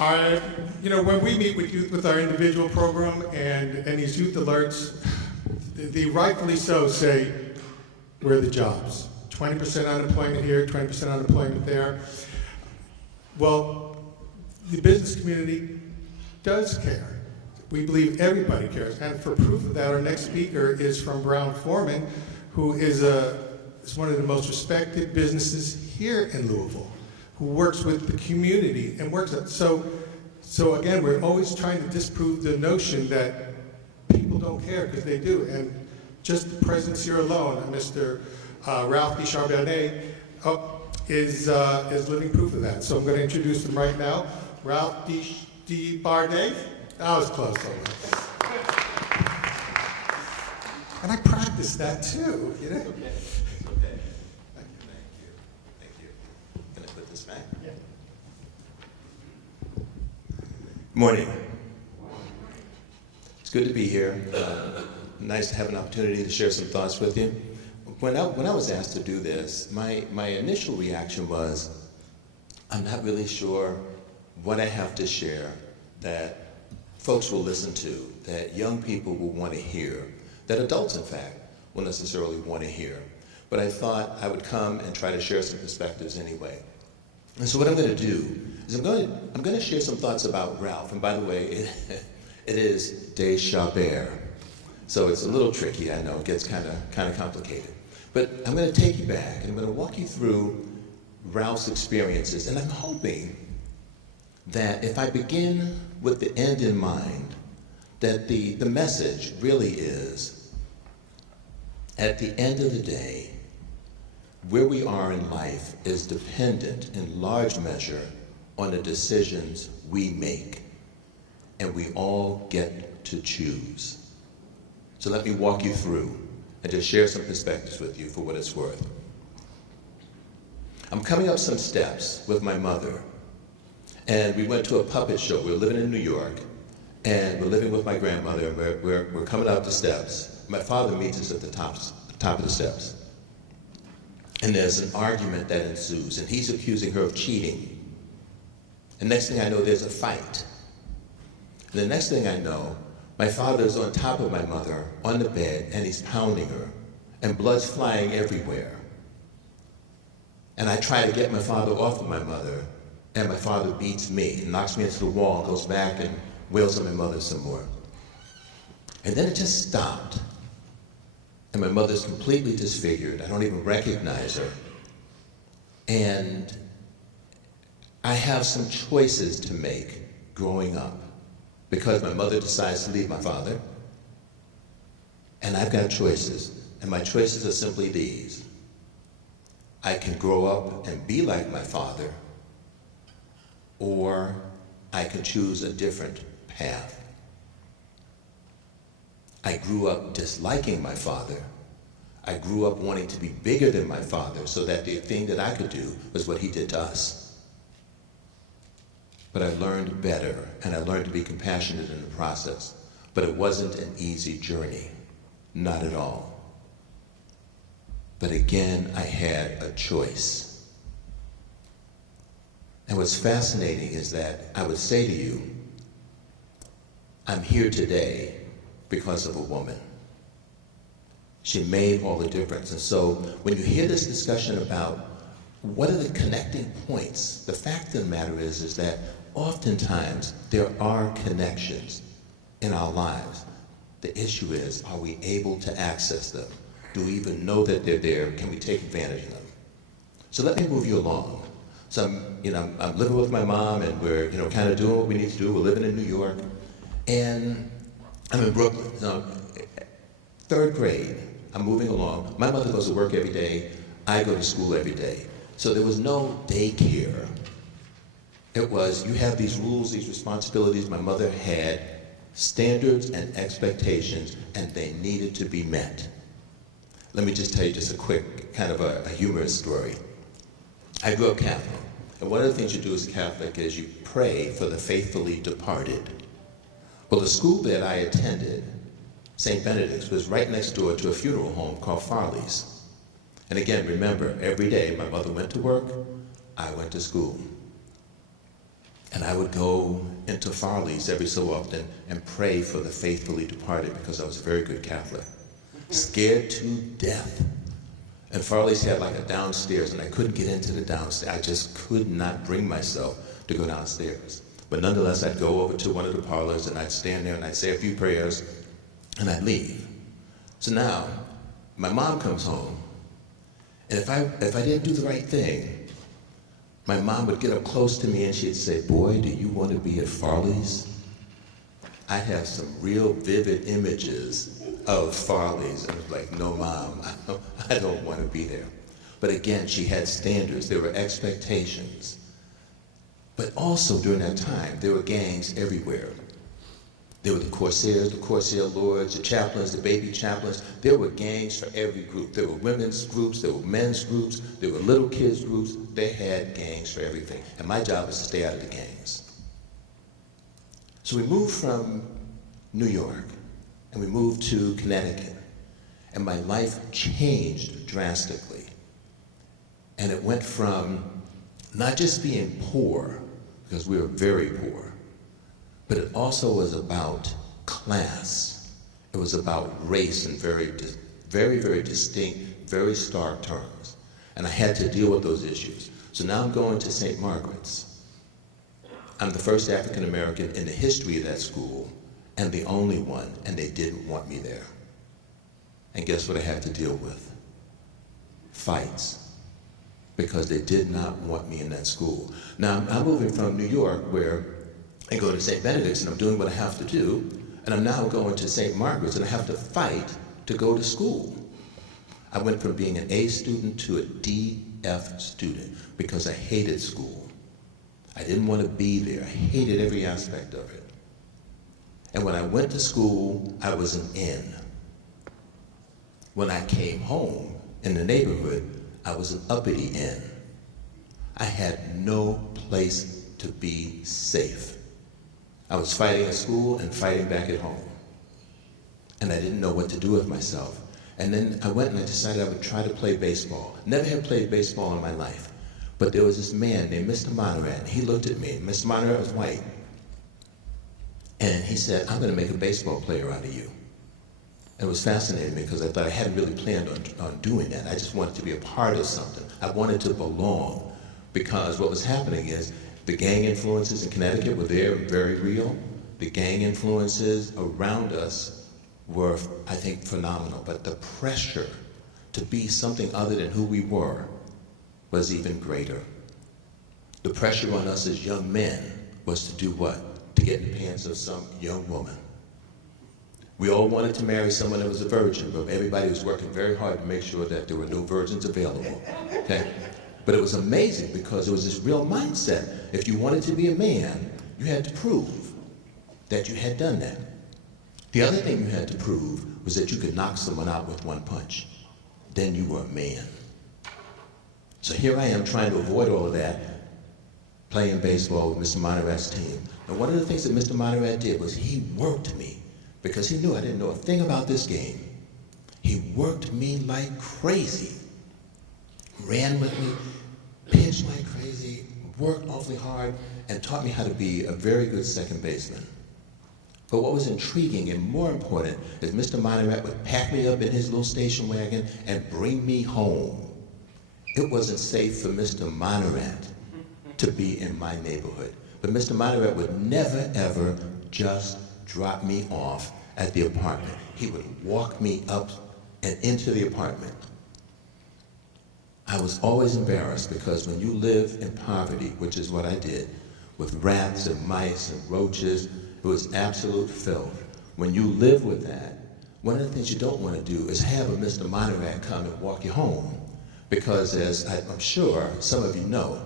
When we meet with youth with our individual program and these youth alerts, they rightfully so say, where are the jobs? 20% unemployment here, 20% unemployment there. Well, the business community does care. We believe everybody cares. And for proof of that, our next speaker is from Brown-Forman, who is one of the most respected businesses here in Louisville, who works with the community and works. So again, we're always trying to disprove the notion that people don't care, because they do. And just the presence here alone, Mr. Ralph D. Chabert is living proof of that. So I'm going to introduce him right now. Ralph D. Bardet. That was close. And I practiced that too, you know? Okay. Okay. Thank you. Can I put this back? Yeah. Morning. It's good to be here. Nice to have an opportunity to share some thoughts with you. When I was asked to do this, my initial reaction was, I'm not really sure what I have to share that folks will listen to, that young people will want to hear, that adults, in fact, will necessarily want to hear. But I thought I would come and try to share some perspectives anyway. And so what I'm going to do is I'm going to share some thoughts about Ralph. And by the way, it is de Chabert. So it's a little tricky, I know, it gets kind of complicated. But I'm going to take you back, and I'm going to walk you through Ralph's experiences. And I'm hoping that if I begin with the end in mind, that the message really is, at the end of the day, where we are in life is dependent in large measure on the decisions we make, and we all get to choose. So let me walk you through and just share some perspectives with you for what it's worth. I'm coming up some steps with my mother, and we went to a puppet show. We were living in New York, and we're living with my grandmother, and we're coming up the steps. My father meets us at the top of the steps. And there's an argument that ensues, and he's accusing her of cheating. And next thing I know, there's a fight. And the next thing I know, my father's on top of my mother on the bed, and he's pounding her, and blood's flying everywhere. And I try to get my father off of my mother, and my father beats me, and knocks me into the wall, goes back and wails on my mother some more. And then it just stopped. And my mother's completely disfigured. I don't even recognize her. And I have some choices to make growing up, because my mother decides to leave my father. And I've got choices. And my choices are simply these. I can grow up and be like my father, or I can choose a different path. I grew up disliking my father. I grew up wanting to be bigger than my father, so that the thing that I could do was what he did to us. But I learned better, and I learned to be compassionate in the process. But it wasn't an easy journey, not at all. But again, I had a choice. And what's fascinating is that I would say to you, I'm here today because of a woman. She made all the difference. And so when you hear this discussion about what are the connecting points, the fact of the matter is that oftentimes there are connections in our lives. The issue is, are we able to access them? Do we even know that they're there? Can we take advantage of them? So let me move you along. So I'm living with my mom, and we're kind of doing what we need to do. We're living in New York, and I'm in Brooklyn. So, third grade, I'm moving along. My mother goes to work every day. I go to school every day. So there was no daycare. It was, you have these rules, these responsibilities. My mother had standards and expectations, and they needed to be met. Let me just tell you just a quick, kind of a humorous story. I grew up Catholic, and one of the things you do as a Catholic is you pray for the faithfully departed. Well, the school that I attended, St. Benedict's, was right next door to a funeral home called Farley's. And again, remember, every day my mother went to work, I went to school. And I would go into Farley's every so often and pray for the faithfully departed because I was a very good Catholic. Scared to death. And Farley's had like a downstairs, and I couldn't get into the downstairs. I just could not bring myself to go downstairs. But nonetheless, I'd go over to one of the parlors, and I'd stand there, and I'd say a few prayers, and I'd leave. So now, my mom comes home, and if I didn't do the right thing, my mom would get up close to me and she'd say, "Boy, do you want to be at Farley's?" I'd have some real vivid images of Farley's. I was like, "No, Mom, I don't want to be there." But again, she had standards. There were expectations. But also during that time, there were gangs everywhere. There were the Corsairs, the Corsair Lords, the chaplains, the baby chaplains. There were gangs for every group. There were women's groups, there were men's groups, there were little kids groups. They had gangs for everything. And my job was to stay out of the gangs. So we moved from New York and we moved to Connecticut. And my life changed drastically. And it went from not just being poor, because we were very poor, but it also was about class. It was about race in very, very distinct, very stark terms. And I had to deal with those issues. So now I'm going to St. Margaret's. I'm the first African American in the history of that school, and the only one, and they didn't want me there. And guess what I had to deal with? Fights. Because they did not want me in that school. Now, I'm moving from New York, where I go to St. Benedict's and I'm doing what I have to do, and I'm now going to St. Margaret's and I have to fight to go to school. I went from being an A student to a DF student because I hated school. I didn't want to be there. I hated every aspect of it. And when I went to school, I was an N. When I came home in the neighborhood, I was an uppity N. I had no place to be safe. I was fighting at school and fighting back at home. And I didn't know what to do with myself. And then I went and I decided I would try to play baseball. Never had played baseball in my life. But there was this man named Mr. Monterey. He looked at me. Mr. Monterey was white. And he said, "I'm going to make a baseball player out of you." And it was fascinating because I thought I hadn't really planned on doing that. I just wanted to be a part of something. I wanted to belong. Because what was happening is the gang influences in Connecticut were there, very real. The gang influences around us were, I think, phenomenal. But the pressure to be something other than who we were was even greater. The pressure on us as young men was to do what? To get in the pants of some young woman. We all wanted to marry someone that was a virgin, but everybody was working very hard to make sure that there were no virgins available. Okay? But it was amazing because it was this real mindset. If you wanted to be a man, you had to prove that you had done that. The other thing you had to prove was that you could knock someone out with one punch. Then you were a man. So here I am trying to avoid all of that, playing baseball with Mr. Monterey's team. And one of the things that Mr. Monterey did was he worked me because he knew I didn't know a thing about this game. He worked me like crazy. Ran with me, pitched like crazy, worked awfully hard, and taught me how to be a very good second baseman. But what was intriguing and more important is Mr. Monterey would pack me up in his little station wagon and bring me home. It wasn't safe for Mr. Monterey to be in my neighborhood. But Mr. Monterey would never, ever just drop me off at the apartment. He would walk me up and into the apartment. I was always embarrassed because when you live in poverty, which is what I did, with rats and mice and roaches, it was absolute filth. When you live with that, one of the things you don't want to do is have a Mr. Monterey come and walk you home. Because as I'm sure some of you know,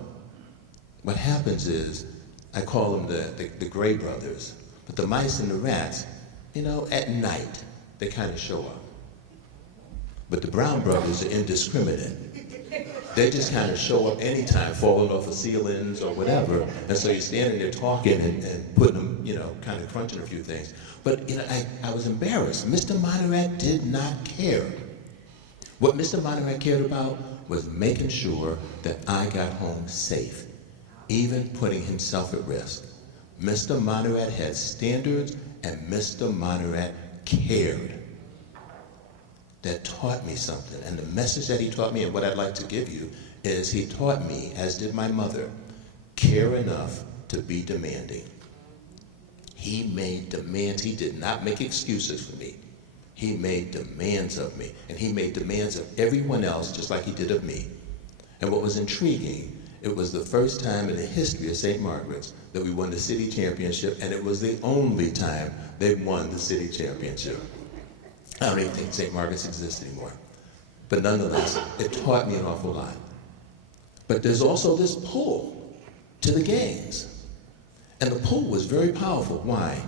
what happens is, I call them the Gray Brothers, but the mice and the rats, you know, at night, they kind of show up. But the Brown Brothers are indiscriminate. They just kind of show up anytime, falling off of ceilings or whatever. And so you're standing there talking and putting them, you know, kind of crunching a few things. But, you know, I was embarrassed. Mr. Monterey did not care. What Mr. Monterey cared about was making sure that I got home safe. even putting himself at risk. Mr. Monterey had standards, and Mr. Monterey cared. That taught me something. And the message that he taught me, and what I'd like to give you, is he taught me, as did my mother, care enough to be demanding. He made demands. He did not make excuses for me. He made demands of me, and he made demands of everyone else just like he did of me. And what was intriguing, it was the first time in the history of St. Margaret's that we won the city championship, and it was the only time they won the city championship. I don't even think St. Margaret's exists anymore. But nonetheless, it taught me an awful lot. But there's also this pull to the gangs. And the pull was very powerful. Why?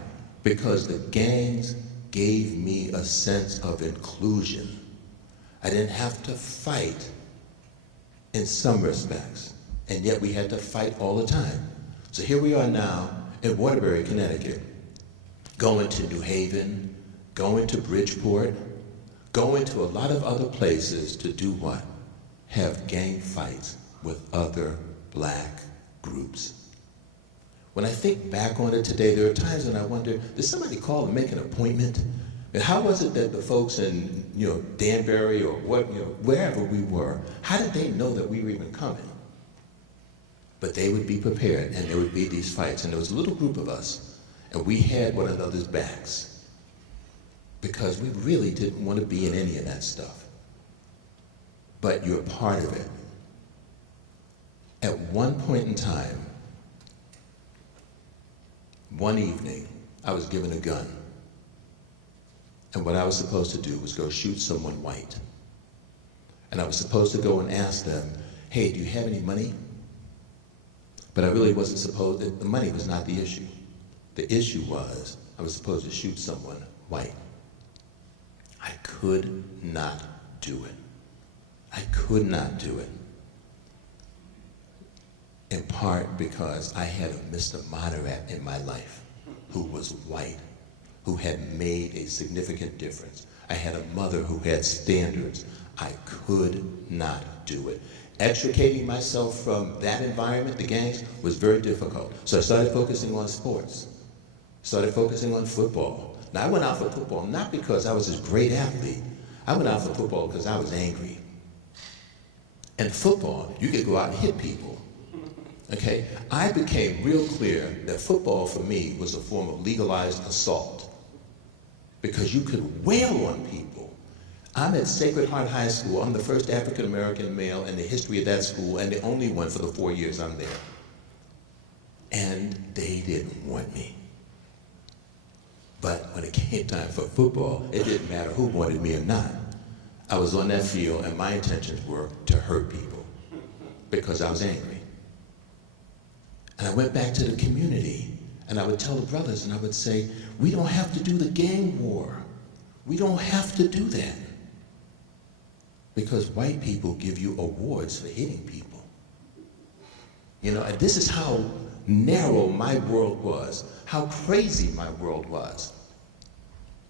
Because the gangs gave me a sense of inclusion. I didn't have to fight in some respects, and yet we had to fight all the time. So here we are now in Waterbury, Connecticut, going to New Haven, going to Bridgeport, going to a lot of other places to do what? Have gang fights with other black groups. When I think back on it today, there are times when I wonder, did somebody call and make an appointment? And how was it that the folks in, Danbury or wherever we were, how did they know that we were even coming? But they would be prepared, and there would be these fights. And there was a little group of us, and we had one another's backs because we really didn't want to be in any of that stuff. But you're part of it. At one point in time, one evening, I was given a gun. And what I was supposed to do was go shoot someone white. And I was supposed to go and ask them, hey, do you have any money? But I really wasn't supposed, the money was not the issue. The issue was I was supposed to shoot someone white. I could not do it. I could not do it. In part because I had a Mr. Monterey in my life who was white, who had made a significant difference. I had a mother who had standards. I could not do it. Extricating myself from that environment, the gangs, was very difficult. So I started focusing on sports, started focusing on football. Now I went out for football not because I was this great athlete. I went out for football because I was angry. And football, you could go out and hit people. Okay, I became real clear that football for me was a form of legalized assault because you could wail on people. I'm at Sacred Heart High School. I'm the first African-American male in the history of that school and the only one for the 4 years I'm there. And they didn't want me. But when it came time for football, it didn't matter who wanted me or not. I was on that field and my intentions were to hurt people because I was angry. And I went back to the community, and I would tell the brothers, and I would say, we don't have to do the gang war. We don't have to do that. Because white people give you awards for hitting people. And this is how narrow my world was, how crazy my world was.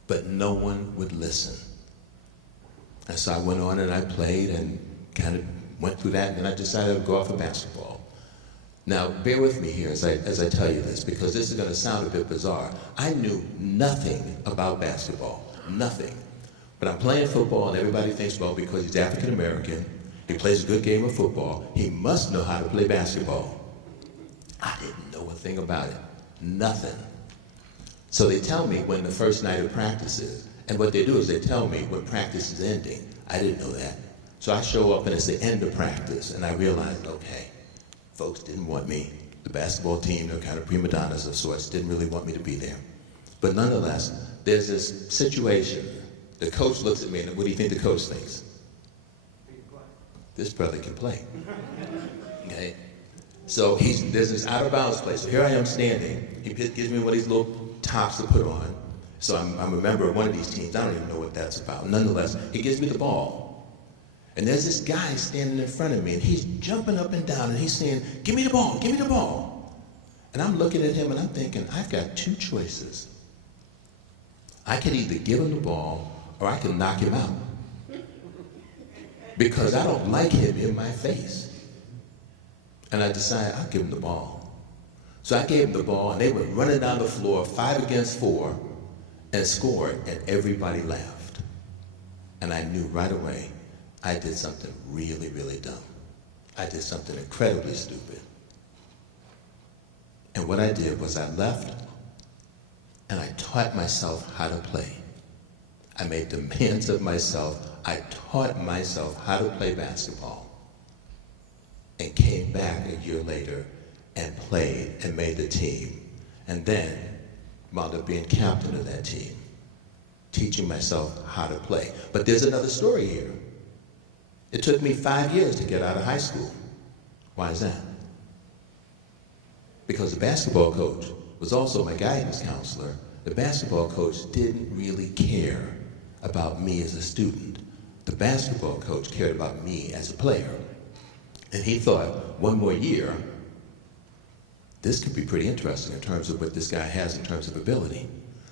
But no one would listen. And so I went on and I played and kind of went through that, and then I decided to go off for basketball. Now, bear with me here as I tell you this, because this is going to sound a bit bizarre. I knew nothing about basketball, nothing. But I'm playing football, and everybody thinks, well, because he's African American, he plays a good game of football, he must know how to play basketball. I didn't know a thing about it, nothing. So they tell me when the first night of practice is, and what they do is they tell me when practice is ending. I didn't know that. So I show up, and it's the end of practice, and I realized, okay, folks didn't want me. The basketball team, they're kind of prima donnas of sorts, didn't really want me to be there. But nonetheless, there's this situation. The coach looks at me, and what do you think the coach thinks? This brother can play. Okay? So there's this out of bounds play. So here I am standing. He gives me one of these little tops to put on. So I'm a member of one of these teams. I don't even know what that's about. Nonetheless, he gives me the ball. And there's this guy standing in front of me, and he's jumping up and down, and he's saying, give me the ball, give me the ball. And I'm looking at him, and I'm thinking, I've got two choices. I could either give him the ball, or I can knock him out. Because I don't like him in my face. And I decided I'll give them the ball. So I gave them the ball, and they went running down the floor, 5 against 4, and scored, and everybody laughed. And I knew right away I did something really, really dumb. I did something incredibly stupid. And what I did was I left, and I taught myself how to play. I made demands of myself. I taught myself how to play basketball, and came back a year later and played and made the team, and then wound up being captain of that team, teaching myself how to play. But there's another story here. It took me 5 years to get out of high school. Why is that? Because the basketball coach was also my guidance counselor. The basketball coach didn't really care about me as a student. The basketball coach cared about me as a player. And he thought, 1 more year, this could be pretty interesting in terms of what this guy has in terms of ability.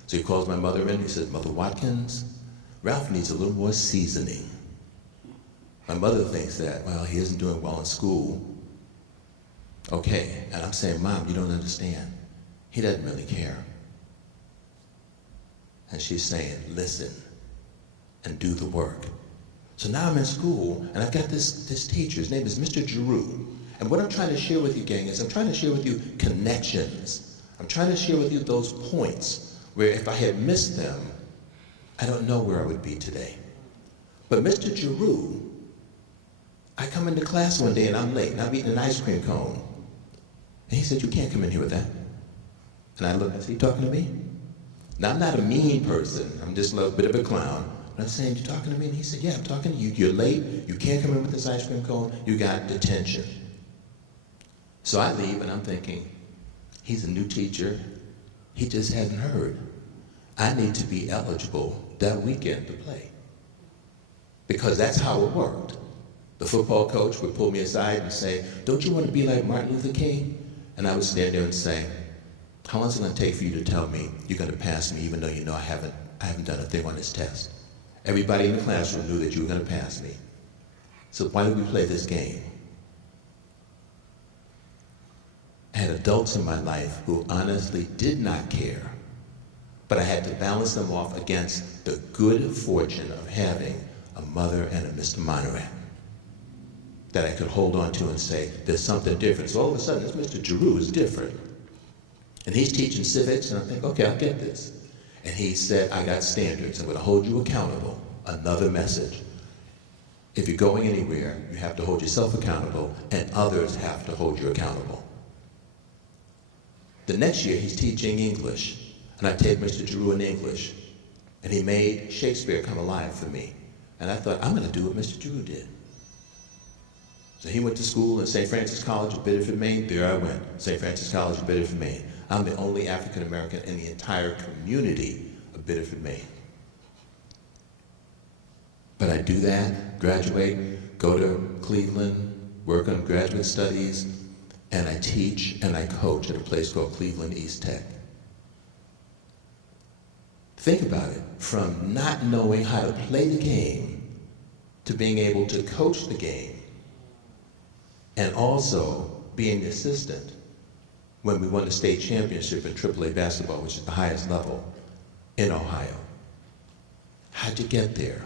So he calls my mother in, he says, Mother Watkins, Ralph needs a little more seasoning. My mother thinks that, well, he isn't doing well in school. Okay, and I'm saying, Mom, you don't understand. He doesn't really care. And she's saying, listen and do the work. So now I'm in school, and I've got this teacher. His name is Mr. Giroux. And what I'm trying to share with you, gang, is I'm trying to share with you connections. I'm trying to share with you those points where if I had missed them, I don't know where I would be today. But Mr. Giroux, I come into class one day and I'm late, and I'm eating an ice cream cone. And he said, you can't come in here with that. And I looked, I said, you talking to me? Now, I'm not a mean person. I'm just a little bit of a clown. But I'm saying, you talking to me? And he said, yeah, I'm talking to you. You're late. You can't come in with this ice cream cone. You got detention. So I leave, and I'm thinking, he's a new teacher. He just hadn't heard. I need to be eligible that weekend to play. Because that's how it worked. The football coach would pull me aside and say, don't you want to be like Martin Luther King? And I would stand there and say, how long is it going to take for you to tell me you're going to pass me even though you know I haven't done a thing on this test? Everybody in the classroom knew that you were going to pass me. So why did we play this game? I had adults in my life who honestly did not care, but I had to balance them off against the good fortune of having a mother and a Mr. Monterey that I could hold on to and say, there's something different. So all of a sudden, this Mr. Giroux is different. And he's teaching civics, and I think, okay, I'll get this. And he said, I got standards. I'm going to hold you accountable. Another message. If you're going anywhere, you have to hold yourself accountable, and others have to hold you accountable. The next year, he's teaching English, and I take Mr. Giroux in English, and he made Shakespeare come alive for me. And I thought, I'm going to do what Mr. Giroux did. So he went to school at St. Francis College of Bedford, Maine. There I went, St. Francis College of Bedford, Maine. I'm the only African American in the entire community of Bedford, Maine. But I do that, graduate, go to Cleveland, work on graduate studies, and I teach and I coach at a place called Cleveland East Tech. Think about it, from not knowing how to play the game to being able to coach the game, and also being the assistant when we won the state championship in AAA basketball, which is the highest level in Ohio. How'd you get there?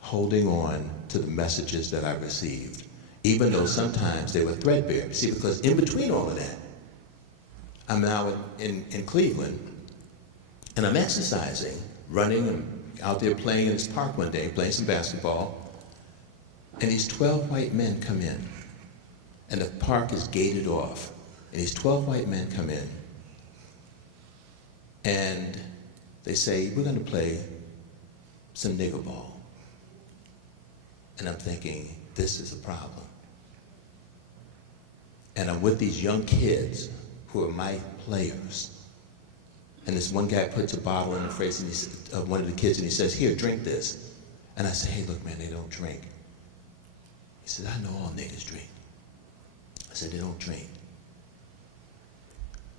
Holding on to the messages that I received, even though sometimes they were threadbare. See, because in between all of that, I'm now in Cleveland, and I'm exercising, running, and out there playing in this park one day, playing some basketball, and these 12 white men come in, and the park is gated off, and these 12 white men come in, and they say, we're going to play some nigger ball. And I'm thinking, this is a problem. And I'm with these young kids who are my players. And this one guy puts a bottle in the face of one of the kids, and he says, here, drink this. And I say, hey, look, man, they don't drink. He said, I know all niggas drink. I said, they don't drink.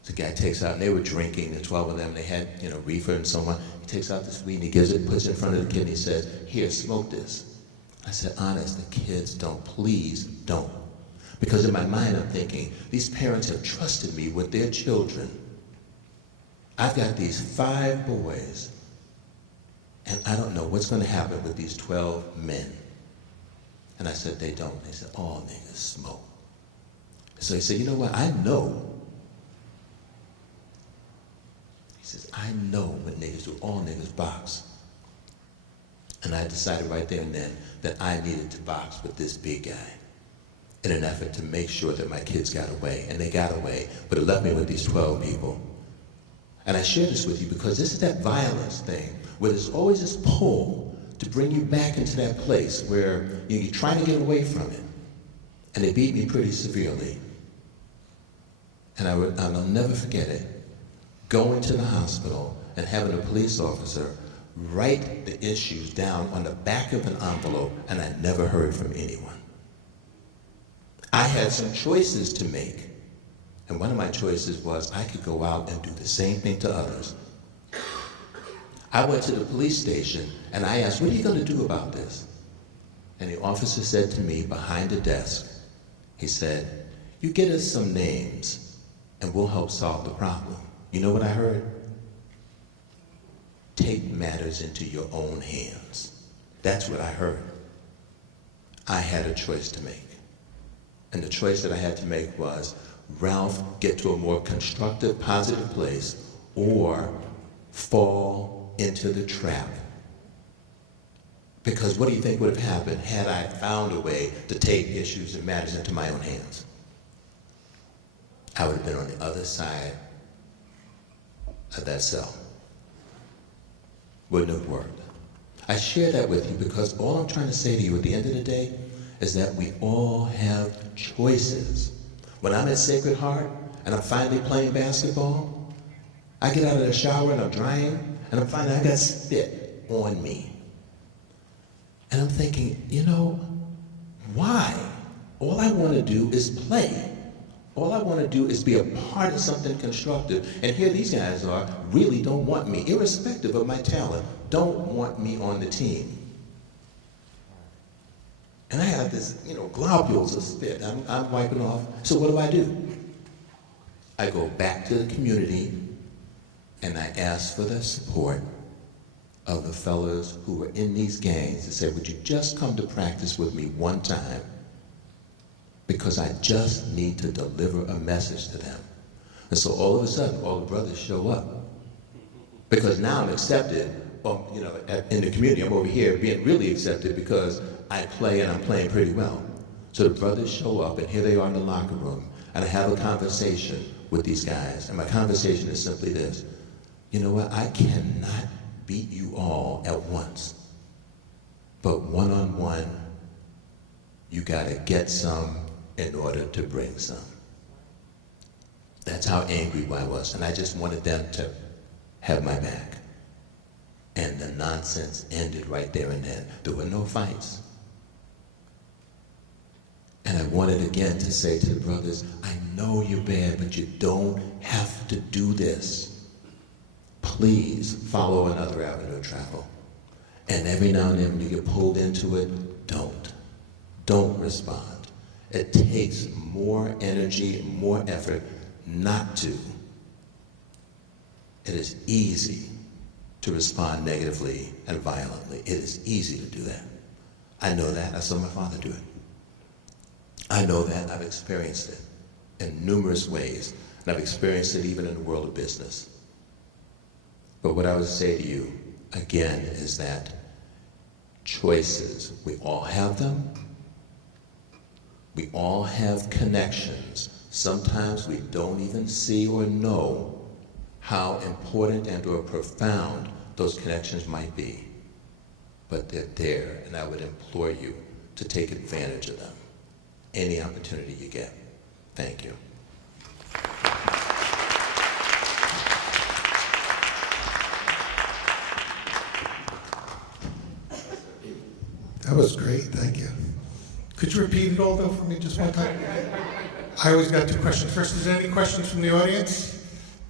So the guy takes out, and they were drinking, the 12 of them, they had, reefer and so on. He takes out this weed, and he gives it, puts it in front of the kid, and he says, here, smoke this. I said, honest, the kids don't, please don't. Because in my mind I'm thinking, these parents have trusted me with their children. I've got these 5 boys, and I don't know what's going to happen with these 12 men. And I said, they don't. They said, all niggas smoke. So he said, you know what, I know. He says, I know what niggas do. All niggas box. And I decided right there and then that I needed to box with this big guy in an effort to make sure that my kids got away. And they got away, but it left me with these 12 people. And I share this with you because this is that violence thing where there's always this pull to bring you back into that place where you're trying to get away from it. And they beat me pretty severely. And I'll never forget it, going to the hospital and having a police officer write the issues down on the back of an envelope, and I never heard from anyone. I had some choices to make, and one of my choices was I could go out and do the same thing to others. I went to the police station and I asked, what are you going to do about this? And the officer said to me behind the desk, he said, you get us some names and we'll help solve the problem. You know what I heard? Take matters into your own hands. That's what I heard. I had a choice to make. And the choice that I had to make was, Ralph, get to a more constructive, positive place, or fall into the trap. Because what do you think would have happened had I found a way to take issues and matters into my own hands? I would have been on the other side of that cell. Wouldn't have worked. I share that with you because all I'm trying to say to you at the end of the day is that we all have choices. When I'm at Sacred Heart and I'm finally playing basketball, I get out of the shower and I'm drying and I'm finding I got spit on me. And I'm thinking, you know, why? All I want to do is play. All I want to do is be a part of something constructive. And here these guys are, really don't want me, irrespective of my talent, don't want me on the team. And I have this, globules of spit I'm wiping off. So what do? I go back to the community and I ask for the support of the fellows who were in these gangs to say, would you just come to practice with me one time? Because I just need to deliver a message to them. And so all of a sudden, all the brothers show up. Because now I'm accepted, in the community. I'm over here being really accepted because I play and I'm playing pretty well. So the brothers show up and here they are in the locker room and I have a conversation with these guys. And my conversation is simply this. You know what? I cannot beat you all at once. But one-on-one, you gotta get some in order to bring some. That's how angry I was. And I just wanted them to have my back. And the nonsense ended right there and then. There were no fights. And I wanted again to say to the brothers, I know you're bad, but you don't have to do this. Please follow another avenue of travel. And every now and then when you get pulled into it, don't respond. It takes more energy, more effort not to. It is easy to respond negatively and violently. It is easy to do that. I know that. I saw my father do it. I know that. I've experienced it in numerous ways, and I've experienced it even in the world of business. But what I would say to you, again, is that choices, we all have them. We all have connections. Sometimes we don't even see or know how important and or profound those connections might be. But they're there, and I would implore you to take advantage of them. Any opportunity you get. Thank you. That was great, thank you. Could you repeat it all though for me just one time? I always got 2 questions. First, is there any questions from the audience?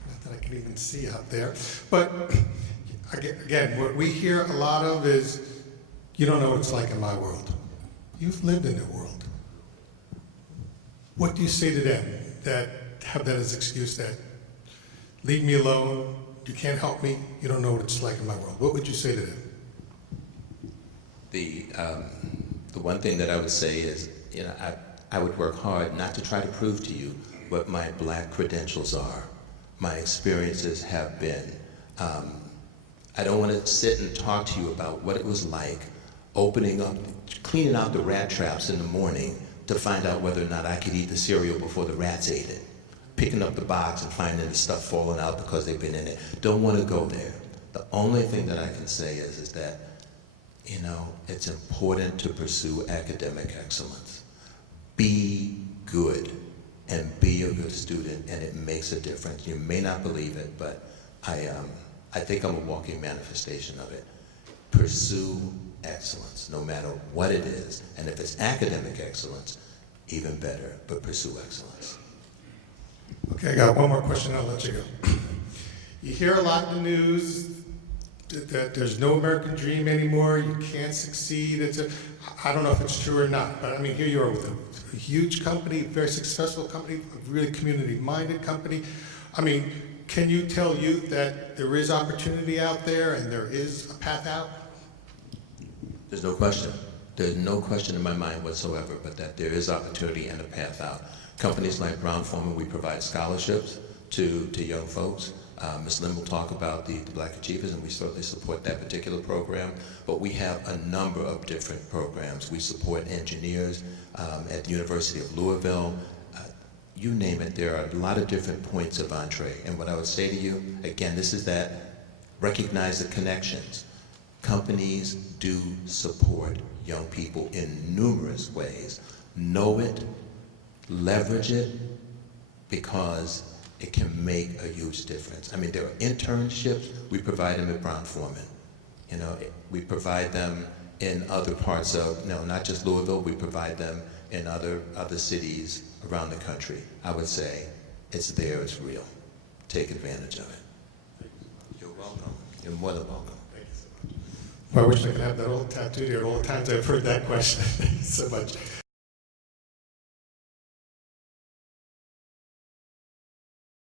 Not that I can even see out there. But again, what we hear a lot of is, you don't know what it's like in my world. You've lived in their world. What do you say to them that have that as excuse that, leave me alone, you can't help me, you don't know what it's like in my world? What would you say to them? The one thing that I would say is, you know, I would work hard not to try to prove to you what my black credentials are. My experiences have been. I don't want to sit and talk to you about what it was like opening up, cleaning out the rat traps in the morning to find out whether or not I could eat the cereal before the rats ate it. Picking up the box and finding the stuff falling out because they've been in it. Don't want to go there. The only thing that I can say is that, you know, it's important to pursue academic excellence. Be good and be a good student, and it makes a difference. You may not believe it, but I think I'm a walking manifestation of it. Pursue excellence, no matter what it is. And if it's academic excellence, even better, but pursue excellence. Okay, I got one more question, I'll let you go. You hear a lot in the news that there's no American dream anymore, you can't succeed. I don't know if it's true or not, but I mean, here you are with a huge company, very successful company, a really community-minded company. I mean, can you tell youth that there is opportunity out there and there is a path out? There's no question. There's no question in my mind whatsoever, but that there is opportunity and a path out. Companies like Brown-Forman, we provide scholarships to young folks. Ms. Lynn will talk about the Black Achievers, and we certainly support that particular program. But we have a number of different programs. We support engineers at the University of Louisville. You name it, there are a lot of different points of entree. And what I would say to you, again, this is that recognize the connections. Companies do support young people in numerous ways. Know it, leverage it, because it can make a huge difference. I mean, there are internships, we provide them at Brown-Forman. You know, we provide them in other parts of, you know, not just Louisville, we provide them in other cities around the country. I would say it's there, it's real. Take advantage of it. You're welcome. You're more than welcome. Thank you so much. Well, I wish I could have that old tattooed here. All the times I've heard that question. Thank you so much.